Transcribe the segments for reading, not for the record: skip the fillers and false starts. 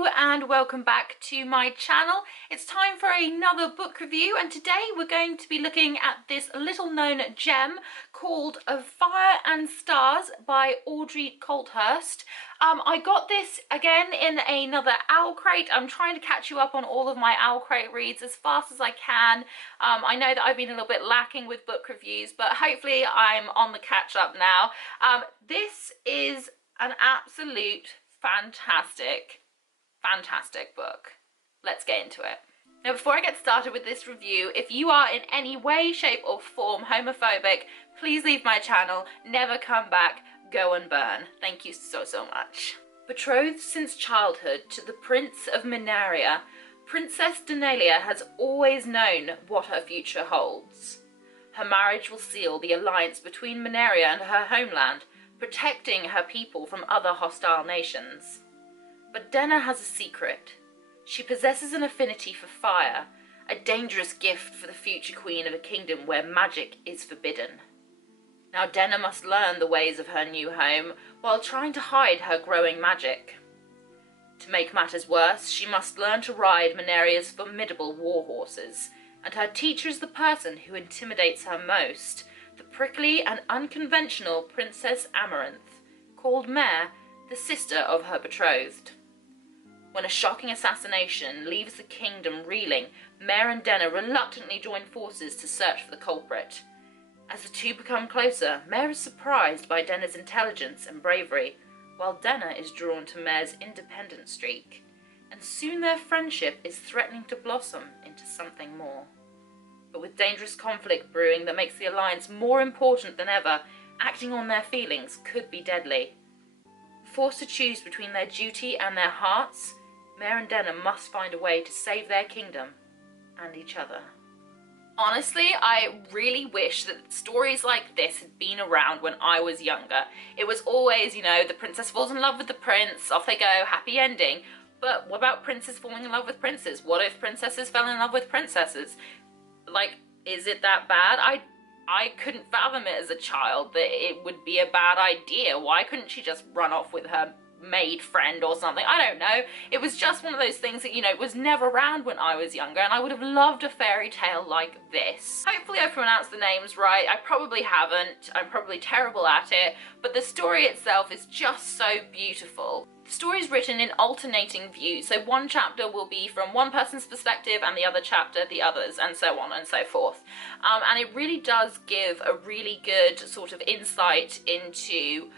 Hello and welcome back to my channel. It's time for another book review, and today we're going to be looking at this little known gem called Of Fire and Stars by Audrey Colthurst. I got this again in another OwlCrate. I'm trying to catch you up on all of my OwlCrate reads as fast as I can. I know that I've been a little bit lacking with book reviews, but hopefully I'm on the catch up now. This is an absolute fantastic book. Let's get into it. Now, before I get started with this review, if you are in any way, shape or form homophobic, please leave my channel, never come back, go and burn. Thank you so much. Betrothed since childhood to the Prince of Minaria, Princess Denalia has always known what her future holds. Her marriage will seal the alliance between Minaria and her homeland, protecting her people from other hostile nations. But Denna has a secret. She possesses an affinity for fire, a dangerous gift for the future queen of a kingdom where magic is forbidden. Now Denna must learn the ways of her new home while trying to hide her growing magic. To make matters worse, she must learn to ride Minaria's formidable war horses, and her teacher is the person who intimidates her most, the prickly and unconventional Princess Amaranth, called Mare, the sister of her betrothed. When a shocking assassination leaves the kingdom reeling, Mare and Denna reluctantly join forces to search for the culprit. As the two become closer, Mare is surprised by Denna's intelligence and bravery, while Denna is drawn to Mare's independent streak, and soon their friendship is threatening to blossom into something more. But with dangerous conflict brewing that makes the alliance more important than ever, acting on their feelings could be deadly. Forced to choose between their duty and their hearts, Mare and Denna must find a way to save their kingdom and each other. Honestly, I really wish that stories like this had been around when I was younger. It was always, you know, the princess falls in love with the prince, off they go, happy ending. But what about princes falling in love with princes? What if princesses fell in love with princesses? Like, is it that bad? I couldn't fathom it as a child that it would be a bad idea. Why couldn't she just run off with her maid friend or something? I don't know. It was just one of those things that, you know, was never around when I was younger, and I would have loved a fairy tale like this. Hopefully I pronounced the names right. I probably haven't. I'm probably terrible at it, but the story itself is just so beautiful. The story is written in alternating views, so one chapter will be from one person's perspective and the other chapter the others, and so on and so forth. And it really does give a really good sort of insight into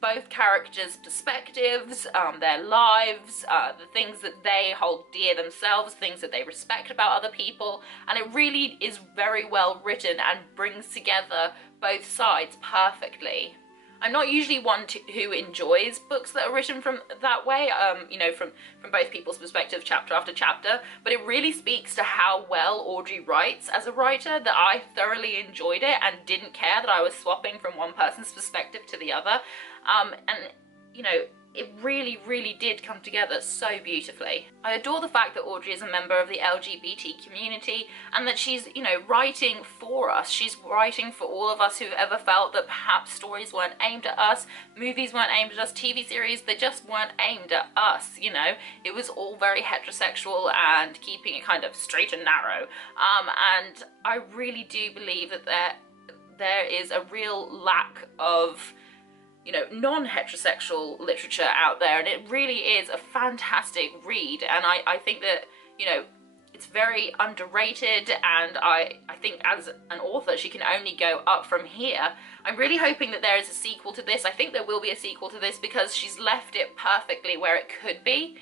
both characters' perspectives, their lives, the things that they hold dear themselves, things that they respect about other people, and it really is very well written and brings together both sides perfectly. I'm not usually one who enjoys books that are written from that way, you know, from both people's perspective, chapter after chapter, but it really speaks to how well Audrey writes as a writer that I thoroughly enjoyed it and didn't care that I was swapping from one person's perspective to the other. And, you know, it really did come together so beautifully. I adore the fact that Audrey is a member of the LGBT community and that she's, you know, writing for us. She's writing for all of us who've ever felt that perhaps stories weren't aimed at us, movies weren't aimed at us, TV series, they just weren't aimed at us, you know. It was all very heterosexual and keeping it kind of straight and narrow. And I really do believe that there is a real lack of, you know, non-heterosexual literature out there, and it really is a fantastic read, and I think that, you know, it's very underrated, and I think as an author she can only go up from here. I'm really hoping that there is a sequel to this. I think there will be a sequel to this because she's left it perfectly where it could be.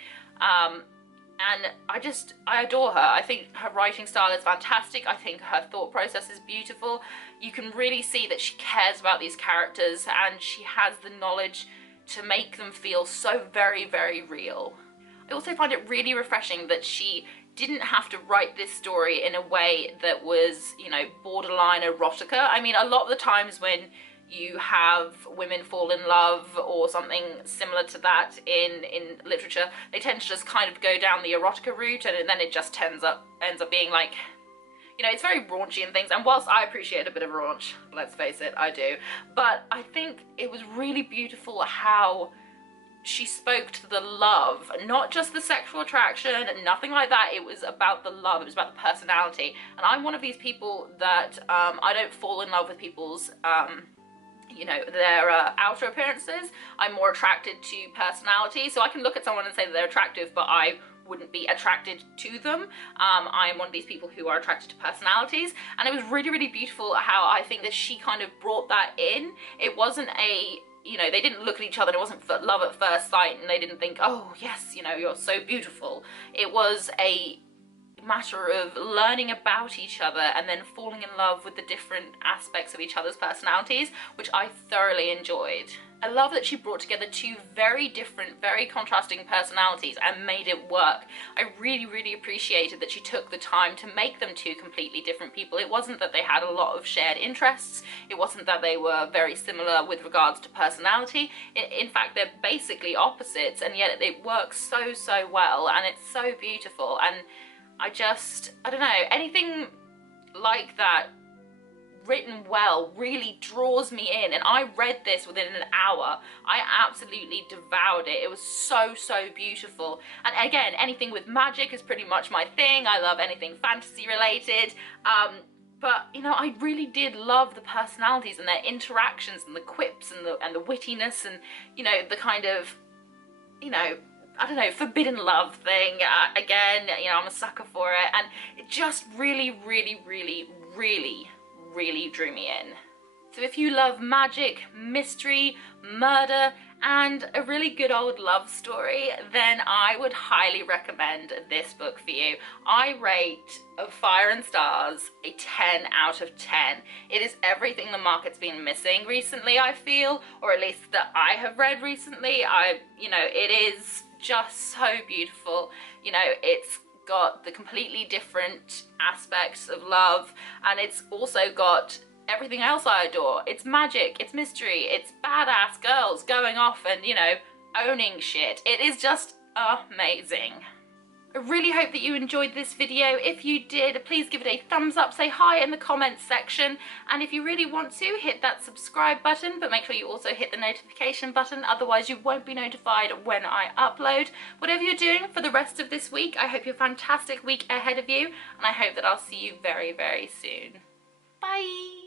And I adore her. I think her writing style is fantastic. I think her thought process is beautiful. You can really see that she cares about these characters and she has the knowledge to make them feel so very real. I also find it really refreshing that she didn't have to write this story in a way that was, you know, borderline erotica. I mean, a lot of the times when you have women fall in love or something similar to that in literature, they tend to just kind of go down the erotica route, and then it just ends up being like, you know, it's very raunchy and things, and whilst I appreciate a bit of raunch, let's face it, I do, but I think it was really beautiful how she spoke to the love, not just the sexual attraction, nothing like that. It was about the love, it was about the personality. And I'm one of these people that I don't fall in love with people's you know, their outer appearances. I'm more attracted to personality. So I can look at someone and say that they're attractive, but I wouldn't be attracted to them. I'm one of these people who are attracted to personalities, and it was really, really beautiful how I think that she kind of brought that in. It wasn't a, you know, they didn't look at each other and it wasn't love at first sight and they didn't think, oh yes, you know, you're so beautiful. It was a matter of learning about each other and then falling in love with the different aspects of each other's personalities, which I thoroughly enjoyed. I love that she brought together two very different, very contrasting personalities and made it work. I really, really appreciated that she took the time to make them two completely different people. It wasn't that they had a lot of shared interests. It wasn't that they were very similar with regards to personality. In fact, they're basically opposites, and yet it works so, so well, and it's so beautiful. And I don't know, anything like that written well really draws me in, and I read this within an hour. I absolutely devoured it. It was so, so beautiful. And again, anything with magic is pretty much my thing. I love anything fantasy related. But you know, I really did love the personalities and their interactions and the quips and the wittiness, and you know, the kind of, you know, I don't know, forbidden love thing. Again, you know, I'm a sucker for it, and it just really, really, really, really, really drew me in. So if you love magic, mystery, murder, and a really good old love story, then I would highly recommend this book for you. I rate Of Fire and Stars a 10 out of 10. It is everything the market's been missing recently, I feel, or at least that I have read recently. You know, it is just so beautiful. You know, it's got the completely different aspects of love, and it's also got everything else I adore. It's magic, it's mystery, it's badass girls going off and, you know, owning shit. It is just amazing. I really hope that you enjoyed this video. If you did, please give it a thumbs up, say hi in the comments section, and if you really want to, hit that subscribe button, but make sure you also hit the notification button, otherwise you won't be notified when I upload. Whatever you're doing for the rest of this week, I hope you have a fantastic week ahead of you, and I hope that I'll see you very, very soon. Bye!